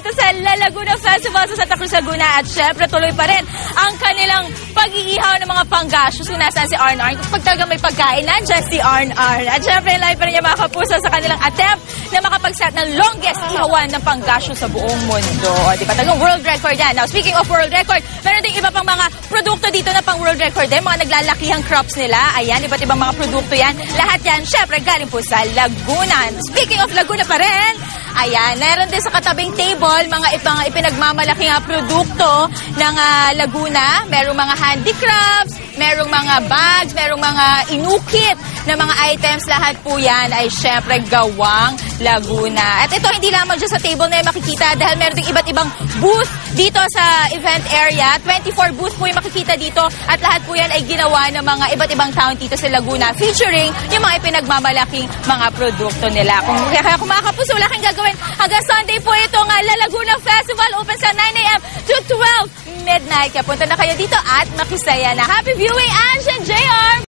dito sa La Laguna Festival sa Santa Cruz, Laguna. At syempre, tuloy pa rin ang kanilang pag-iihaw ng mga panggasyo. So, nasaan si Arn. Kasi pag talaga may pagkain, nandiyan si Arn. At syempre, live pa rin niya mga kapuso sa kanilang attempt na makapag-set ng longest ihawan ng panggasyo sa buong mundo. O, di ba? Tagang world record yan. Now, speaking of world record, meron din iba pang mga produkto dito na pang world record din. Mga naglalakihang crops nila. Ayan, iba't ibang mga produkto yan. Lahat yan, syempre, galing po sa Laguna. Speaking of Laguna pa rin, ayan, meron din sa katabing table mga ipinagmamalaking produkto ng Laguna. Merong mga handicrafts, merong mga bags, merong mga inukit na mga items. Lahat po yan ay syempre gawang Laguna. At ito, hindi lamang dyan sa table na yung makikita dahil meron din iba't ibang booth dito sa event area. 24 booth po yung makikita dito at lahat po yan ay ginawa ng mga iba't ibang town dito sa Laguna featuring yung mga ipinagmamalaking mga produkto nila. Kaya kung mga kapuso, wala kang gagawin. Hanggang Sunday po itong La Laguna Festival. Open sa 9 a.m. to 12 midnight. Kaya punta na kayo dito at makisaya na. Happy viewing, Ange and JR!